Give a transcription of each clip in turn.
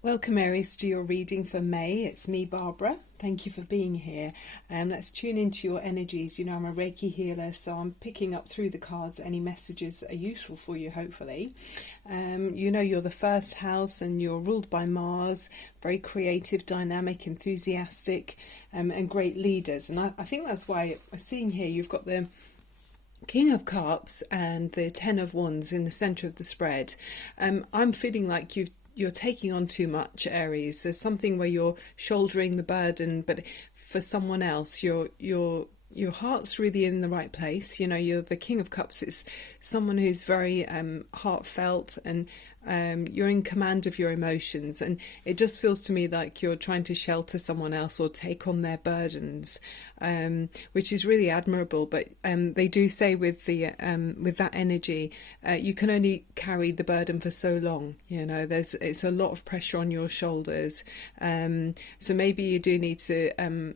Welcome, Aries, to your reading for May. It's me, Barbara. Thank you for being here. Let's tune into your energies. You know, I'm a Reiki healer, so I'm picking up through the cards any messages that are useful for you, hopefully. You know, you're the first house and you're ruled by Mars, very creative, dynamic, enthusiastic, and great leaders. And I think that's why I'm seeing here you've got the King of Cups and the Ten of Wands in the centre of the spread. I'm feeling like you're taking on too much, Aries. There's something where you're shouldering the burden, but for someone else, your heart's really in the right place. You know, you're the King of Cups. It's someone who's very heartfelt, and you're in command of your emotions. And it just feels to me like you're trying to shelter someone else or take on their burdens, which is really admirable. But they do say with that energy, you can only carry the burden for so long. You know, it's a lot of pressure on your shoulders. So maybe you do need to,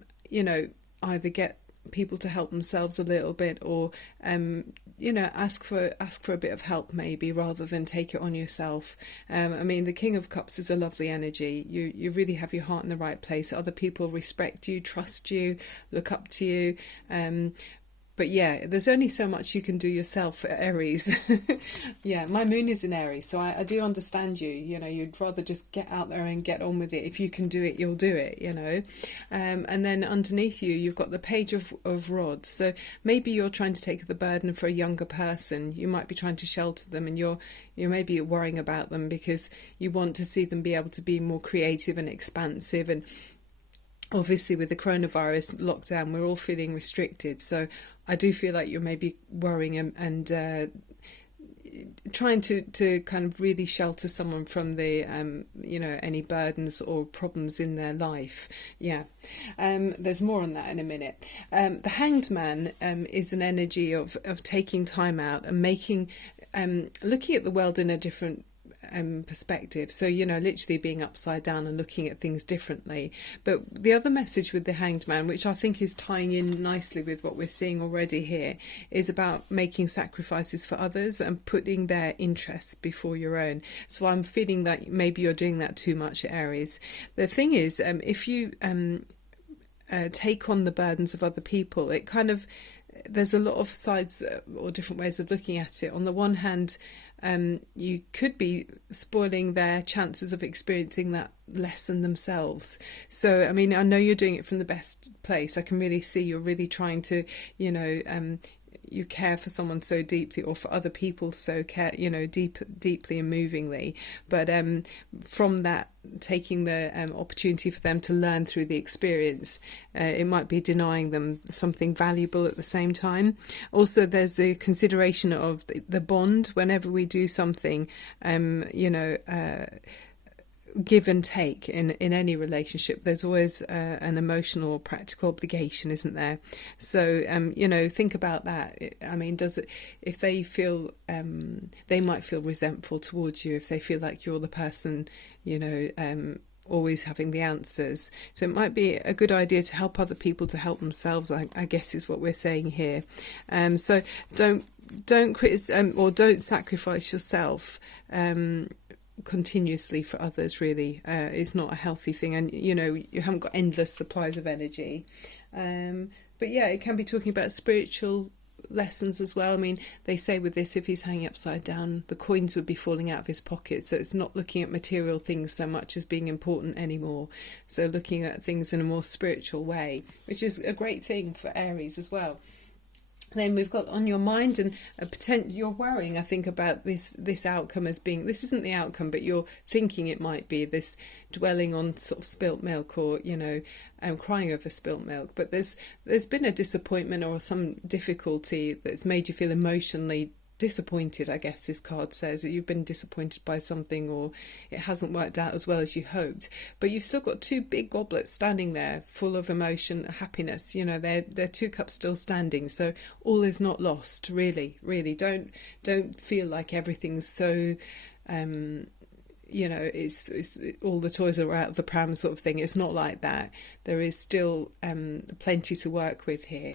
either get people to help themselves a little bit, or ask for a bit of help, maybe, rather than take it on yourself. I mean, the King of Cups is a lovely energy. You really have your heart in the right place. Other people respect you, trust you, look up to you. But yeah, there's only so much you can do yourself, Aries. Yeah, my moon is in Aries, so I do understand you. You know, you'd rather just get out there and get on with it. If you can do it, you'll do it, you know. And then underneath you, you've got the Page of Rods. So maybe you're trying to take the burden for a younger person. You might be trying to shelter them, and you're maybe worrying about them because you want to see them be able to be more creative and expansive. And obviously with the coronavirus lockdown, we're all feeling restricted. So I do feel like you're maybe worrying and trying to kind of really shelter someone from the, any burdens or problems in their life. Yeah. There's more on that in a minute. The Hanged Man is an energy of taking time out and looking at the world in a different perspective. So, you know, literally being upside down and looking at things differently. But the other message with the Hanged Man, which I think is tying in nicely with what we're seeing already here, is about making sacrifices for others and putting their interests before your own. So I'm feeling that maybe you're doing that too much, Aries. The thing is, if you take on the burdens of other people, it kind of, there's a lot of sides or different ways of looking at it. On the one hand, you could be spoiling their chances of experiencing that lesson themselves. So, I mean, I know you're doing it from the best place. I can really see you're really trying to, you care for someone so deeply, or for other people so deeply and movingly. But from that, taking the opportunity for them to learn through the experience, it might be denying them something valuable at the same time. Also, there's the consideration of the bond. Whenever we do something, give and take in any relationship, there's always an emotional or practical obligation, isn't there? So think about that. I mean, if they feel they might feel resentful towards you if they feel like you're the person always having the answers. So it might be a good idea to help other people to help themselves, I guess is what we're saying here. So don't criticize or don't sacrifice yourself continuously for others. Really, it's not a healthy thing, and you haven't got endless supplies of energy. But yeah, it can be talking about spiritual lessons as well. I mean, they say with this, if he's hanging upside down, the coins would be falling out of his pocket. So it's not looking at material things so much as being important anymore. So looking at things in a more spiritual way, which is a great thing for Aries as well. Then we've got on your mind and you're worrying, I think, about this outcome as being, this isn't the outcome, but you're thinking it might be this dwelling on sort of spilt milk, or crying over spilt milk. But there's been a disappointment or some difficulty that's made you feel emotionally disappointed, I guess this card says, that you've been disappointed by something, or it hasn't worked out as well as you hoped. But you've still got two big goblets standing there full of emotion, happiness. They're two cups still standing, so all is not lost. Really don't feel like everything's so it's all the toys are out of the pram sort of thing. It's not like that. There is still plenty to work with here.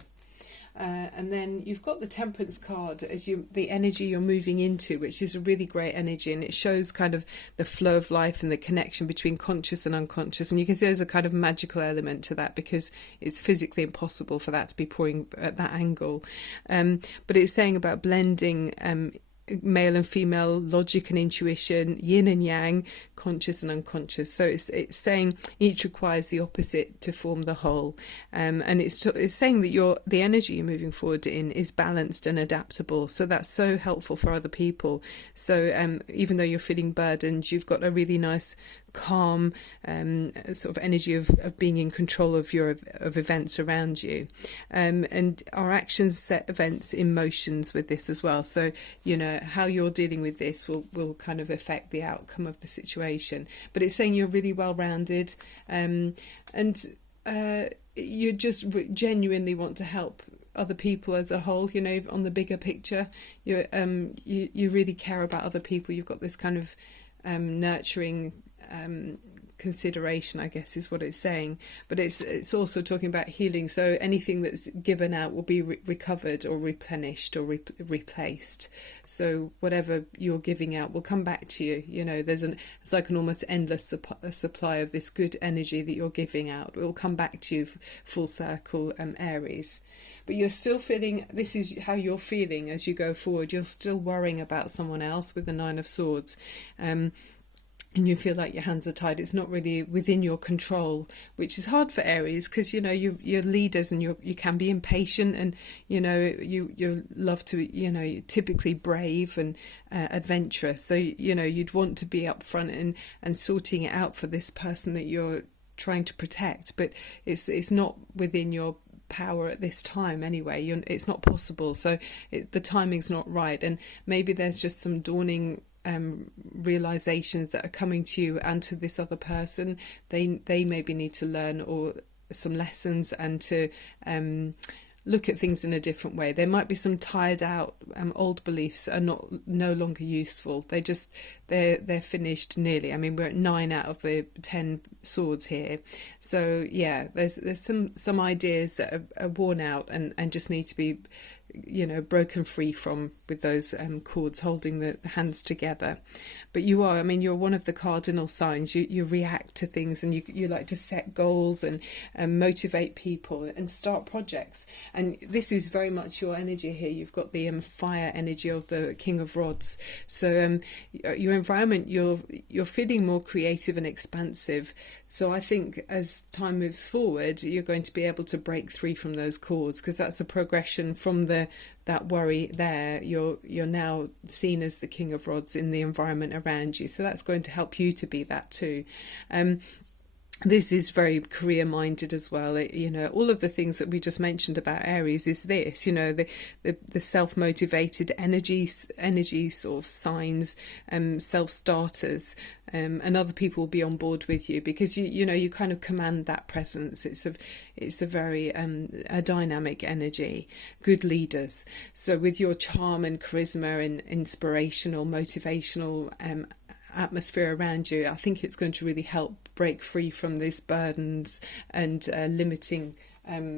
And then you've got the Temperance card as the energy you're moving into, which is a really great energy, and it shows kind of the flow of life and the connection between conscious and unconscious. And you can see there's a kind of magical element to that because it's physically impossible for that to be pouring at that angle. But it's saying about blending male and female logic and intuition, yin and yang, conscious and unconscious. So it's saying each requires the opposite to form the whole, and it's saying that the energy you're moving forward in is balanced and adaptable. So that's so helpful for other people. So even though you're feeling burdened, you've got a really nice calm sort of energy of being in control of events around you, and our actions set events in motions with this as well. So how you're dealing with this will kind of affect the outcome of the situation. But it's saying you're really well rounded, and you just genuinely want to help other people as a whole. On the bigger picture, you really care about other people. You've got this kind of nurturing consideration, I guess, is what it's saying. But it's also talking about healing. So anything that's given out will be recovered or replenished or replaced. So whatever you're giving out will come back to you. It's like an almost endless supply of this good energy that you're giving out. It will come back to you full circle, Aries. But you're still feeling, this is how you're feeling as you go forward. You're still worrying about someone else with the Nine of Swords. And you feel like your hands are tied. It's not really within your control, which is hard for Aries because you're leaders and you can be impatient, and you love to you're typically brave and adventurous. So you'd want to be upfront and sorting it out for this person that you're trying to protect, but it's not within your power at this time anyway. It's not possible. So the timing's not right, and maybe there's just some dawning realizations that are coming to you and to this other person. They maybe need to learn or some lessons and to look at things in a different way. There might be some tired out old beliefs are no longer useful. They're finished nearly. I mean, we're at 9 out of the 10 swords here. So yeah, there's some ideas that are worn out and just need to be broken free from, with those cords holding the hands together. But you're one of the cardinal signs. You react to things, and you like to set goals and motivate people and start projects. And this is very much your energy here. You've got the fire energy of the King of Rods. So your environment, you're feeling more creative and expansive. So I think as time moves forward, you're going to be able to break free from those cords, because that's a progression from that worry there. You're now seen as the King of Rods in the environment around you. So that's going to help you to be that too. This is very career minded as well. All of the things that we just mentioned about Aries is this, the self-motivated energy sort of signs, self-starters, and other people will be on board with you because you kind of command that presence. It's a very a dynamic energy, good leaders. So with your charm and charisma and inspirational, motivational atmosphere around you, I think it's going to really help break free from these burdens and limiting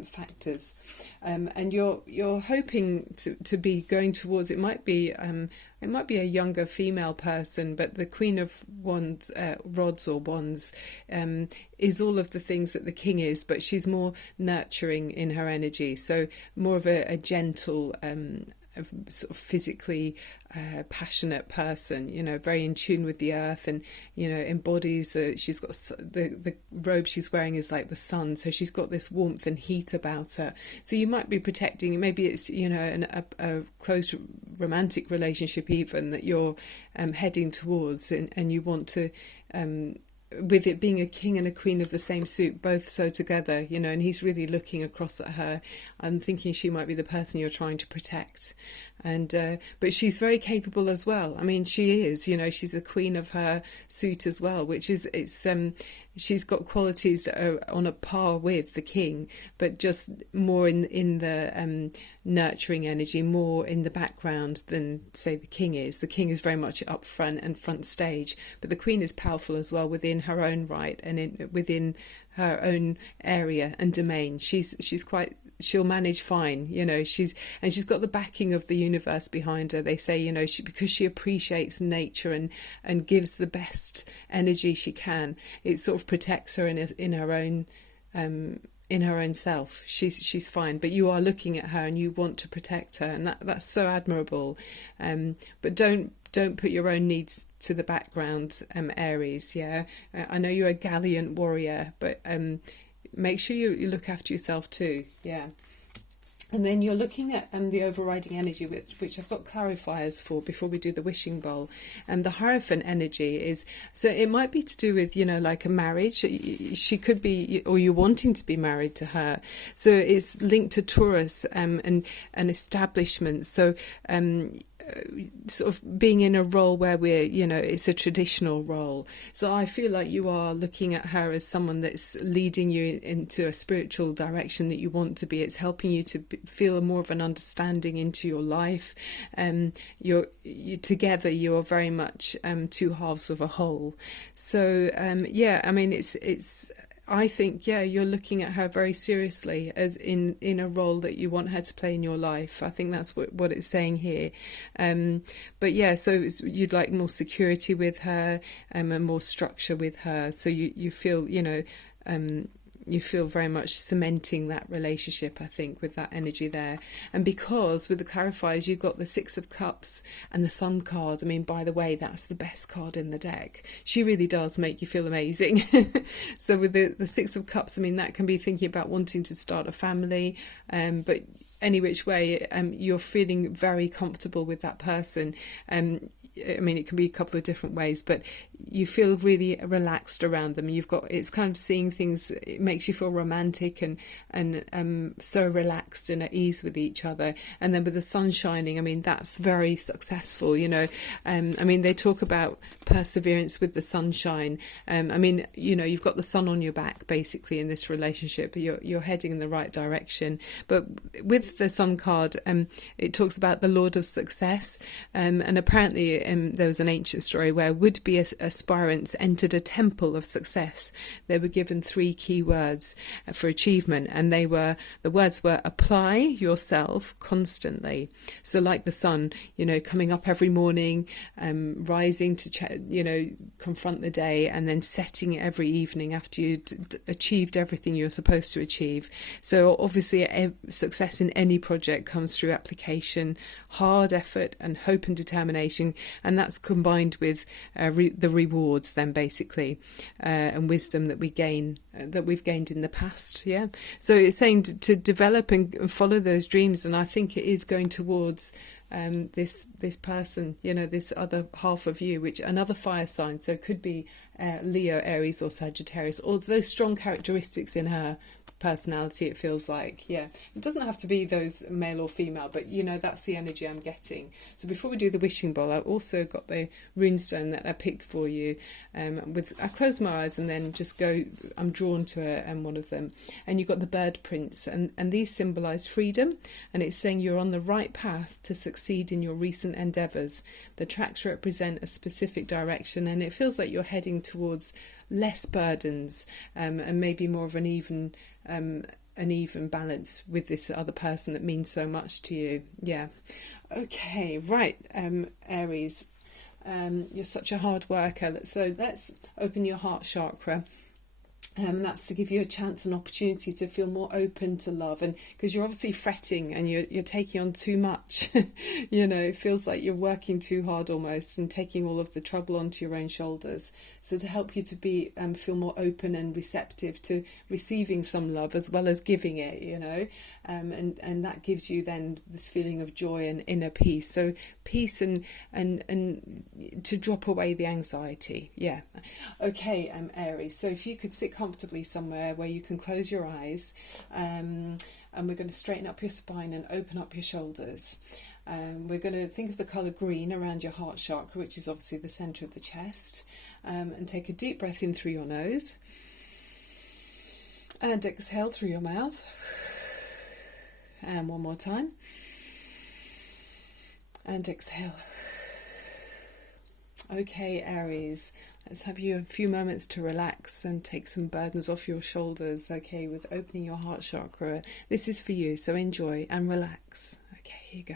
factors. And you're hoping to be going towards, it might be a younger female person, but the Queen of Wands, rods or wands, is all of the things that the King is, but she's more nurturing in her energy. So more of a gentle, sort of physically passionate person, very in tune with the earth, and embodies she's got the robe she's wearing is like the sun, so she's got this warmth and heat about her. So you might be protecting, maybe it's a close romantic relationship even that you're heading towards, and you want to with it being a king and a queen of the same suit, both so together, and he's really looking across at her and thinking she might be the person you're trying to protect. And but she's very capable as well. I mean, she is, she's a queen of her suit as well, which is, she's got qualities that are on a par with the king, but just more in the nurturing energy, more in the background than, say, the king is. The king is very much up front and front stage, but the queen is powerful as well within her own right and within her own area and domain. She's quite she'll manage fine. You know, she's got the backing of the universe behind her. They say, you know, because she appreciates nature and gives the best energy she can, it sort of protects her in her own in her own self. She's fine, but you are looking at her and you want to protect her, and that's so admirable. But don't put your own needs to the background, Aries. Yeah, I know you're a gallant warrior, but make sure you look after yourself too. Yeah. And then you're looking at the overriding energy, which I've got clarifiers for before we do the wishing bowl. And the Hierophant energy is, so it might be to do with, you know, like a marriage. She could be, or you're wanting to be married to her. So it's linked to Taurus and an establishment. So sort of being in a role where we're, you know, it's a traditional role. So I feel like you are looking at her as someone that's leading you into a spiritual direction that you want to be. It's helping you to feel more of an understanding into your life. You together, you are very much two halves of a whole. So yeah, I mean, it's I think, yeah, you're looking at her very seriously as in a role that you want her to play in your life. I think that's what it's saying here. But yeah, so you'd like more security with her and more structure with her. So you feel, you know, you feel very much cementing that relationship, I think, with that energy there. And because with the clarifiers, you've got the Six of Cups and the Sun card. I mean, by the way, that's the best card in the deck. She really does make you feel amazing. So with the Six of Cups, I mean, that can be thinking about wanting to start a family, but any which way, you're feeling very comfortable with that person. I mean, it can be a couple of different ways, but you feel really relaxed around them. It's kind of seeing things, it makes you feel romantic and so relaxed and at ease with each other. And then with the sun shining, I mean, that's very successful, you know. I mean, they talk about perseverance with the sunshine. I mean, you know, you've got the sun on your back basically in this relationship. You're heading in the right direction. But with the sun card, it talks about the Lord of Success, and apparently there was an ancient story where would-be aspirants entered a temple of success. They were given 3 key words for achievement, and the words were apply yourself constantly. So like the sun, you know, coming up every morning, rising to you know, confront the day, and then setting it every evening after you'd achieved everything you're supposed to achieve. So obviously success in any project comes through application, hard effort and hope and determination, and that's combined with the rewards then basically, and wisdom that we've gained in the past. Yeah, so it's saying to develop and follow those dreams, and I think it is going towards this person, you know, this other half of you, which another fire sign, so it could be Leo, Aries or Sagittarius, or those strong characteristics in her personality, it feels like. Yeah, it doesn't have to be those male or female, but you know, that's the energy I'm getting. So before we do the wishing bowl, I've also got the runestone that I picked for you. I close my eyes and then just go, I'm drawn to one of them, and you've got the bird prints, and these symbolize freedom, and it's saying you're on the right path to succeed in your recent endeavors. The tracks represent a specific direction, and it feels like you're heading towards less burdens, and maybe more of an even balance with this other person that means so much to you. Yeah. Okay, right, Aries, you're such a hard worker. So let's open your heart chakra. That's to give you a chance and opportunity to feel more open to love, and because you're obviously fretting and you're taking on too much. You know, it feels like you're working too hard almost and taking all of the trouble onto your own shoulders. So to help you to be feel more open and receptive to receiving some love as well as giving it, you know, and that gives you then this feeling of joy and inner peace. So peace and to drop away the anxiety. Yeah. Okay, Aries. So if you could sit comfortably somewhere where you can close your eyes, and we're going to straighten up your spine and open up your shoulders. We're going to think of the colour green around your heart chakra, which is obviously the centre of the chest, and take a deep breath in through your nose and exhale through your mouth. And one more time. And exhale. Okay, Aries, Let's have you a few moments to relax and take some burdens off your shoulders, okay, with opening your heart chakra. This is for you, so enjoy and relax. Okay, here you go.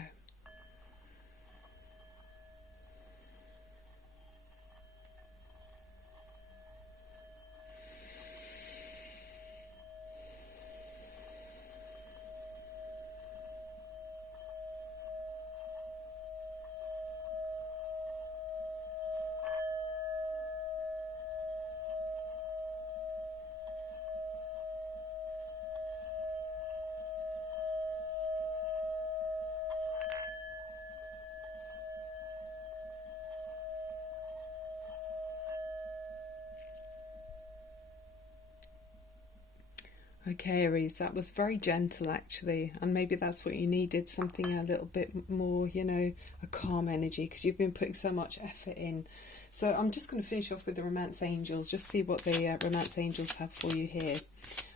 Okay, Aries, that was very gentle actually, and maybe that's what you needed, something a little bit more, a calm energy, because you've been putting so much effort in. So I'm just going to finish off with the Romance Angels, just see what the Romance Angels have for you here.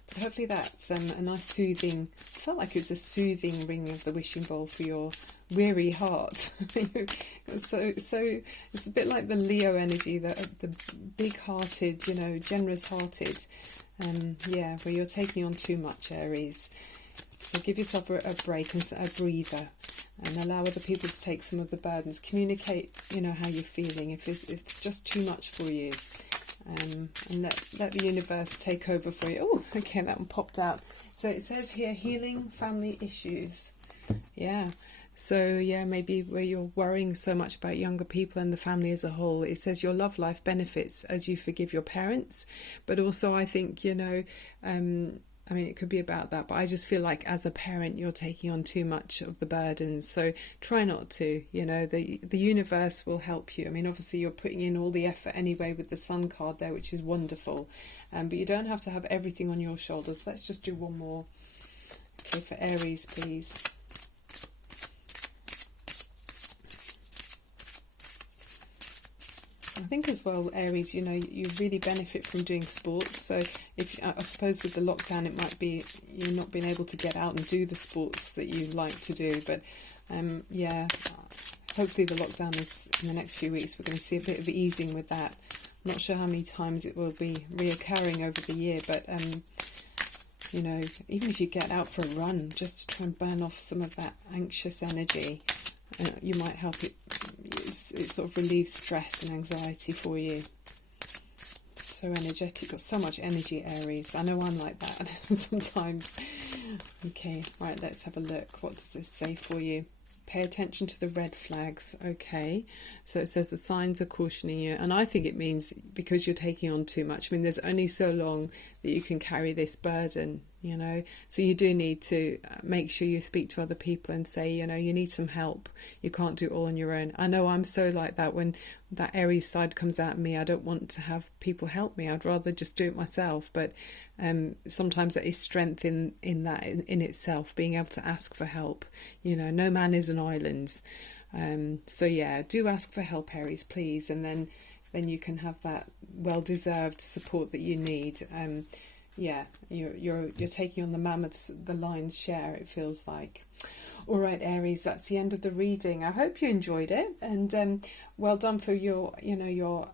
But hopefully that's a nice soothing, I felt like it was a soothing ring of the wishing bowl for your weary heart. so it's a bit like the Leo energy, the big-hearted, generous-hearted. Where you're taking on too much, Aries. So give yourself a break and a breather, and allow other people to take some of the burdens. Communicate, how you're feeling. If it's just too much for you, and let the universe take over for you. Oh, okay, that one popped out. So it says here, healing family issues. Yeah. So, maybe where you're worrying so much about younger people and the family as a whole, it says your love life benefits as you forgive your parents. But also I think, it could be about that. But I just feel like as a parent, you're taking on too much of the burdens. So try not to, the universe will help you. I mean, obviously you're putting in all the effort anyway with the Sun card there, which is wonderful. But you don't have to have everything on your shoulders. Let's just do one more. Okay, for Aries, please. I think as well, Aries, you really benefit from doing sports. So I suppose with the lockdown, it might be you're not being able to get out and do the sports that you like to do. But hopefully the lockdown is in the next few weeks. We're going to see a bit of easing with that. I'm not sure how many times it will be reoccurring over the year, but even if you get out for a run, just to try and burn off some of that anxious energy, you might help it. It sort of relieves stress and anxiety for you. So energetic, got so much energy, Aries. I know I'm like that sometimes. Okay, right, let's have a look. What does this say for you? Pay attention to the red flags. Okay, so it says the signs are cautioning you, and I think it means because you're taking on too much. I mean, there's only so long that you can carry this burden, so you do need to make sure you speak to other people and say, you need some help. You can't do it all on your own. I know I'm so like that. When that Aries side comes out of me, I don't want to have people help me. I'd rather just do it myself. But sometimes there is strength in that in itself, being able to ask for help. No man is an island. Do ask for help, Aries, please, and then you can have that well-deserved support that you need. You're taking on the mammoths, the lion's share, it feels like. All right, Aries, that's the end of the reading. I hope you enjoyed it, and well done for your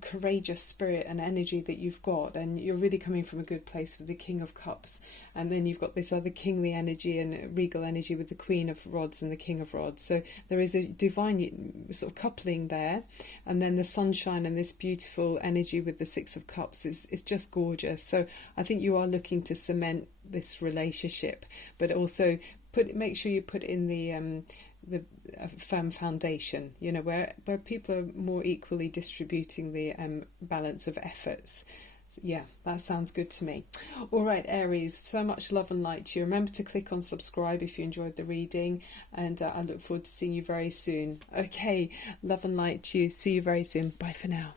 courageous spirit and energy that you've got, and you're really coming from a good place with the King of Cups, and then you've got this other kingly energy and regal energy with the Queen of Rods and the King of Rods. So there is a divine sort of coupling there, and then the sunshine and this beautiful energy with the Six of Cups is just gorgeous. So I think you are looking to cement this relationship, but also make sure you put in the firm foundation, where people are more equally distributing the balance of efforts. Yeah, that sounds good to me. All right, Aries, so much love and light to you. Remember to click on subscribe if you enjoyed the reading, and I look forward to seeing you very soon. Okay, love and light to you. See you very soon. Bye for now.